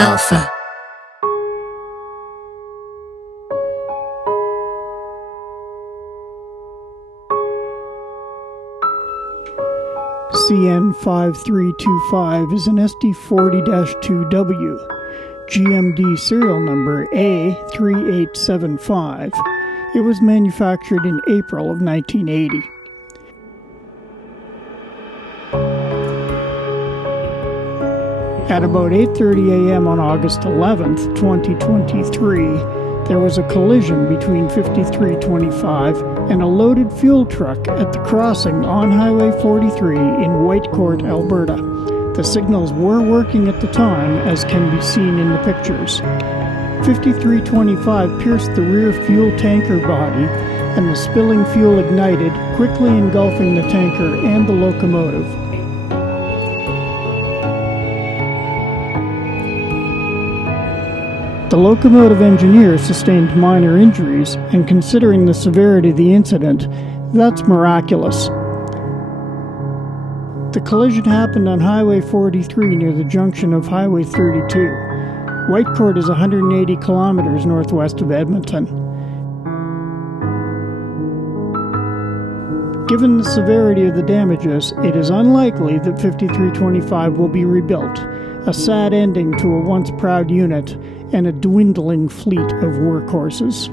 Alpha. CN5325 is an SD40-2w, GMD serial number A3875. It was manufactured in April of 1980. At about 8:30 a.m. on August 11th, 2023, there was a collision between 5325 and a loaded fuel truck at the crossing on Highway 43 in Whitecourt, Alberta. The signals were working at the time, as can be seen in the pictures. 5325 pierced the rear fuel tanker body, and the spilling fuel ignited, quickly engulfing the tanker and the locomotive. The locomotive engineer sustained minor injuries, and considering the severity of the incident, that's miraculous. The collision happened on Highway 43 near the junction of Highway 32. Whitecourt is 180 kilometers northwest of Edmonton. Given the severity of the damages, it is unlikely that 5325 will be rebuilt, a sad ending to a once proud unit and a dwindling fleet of workhorses.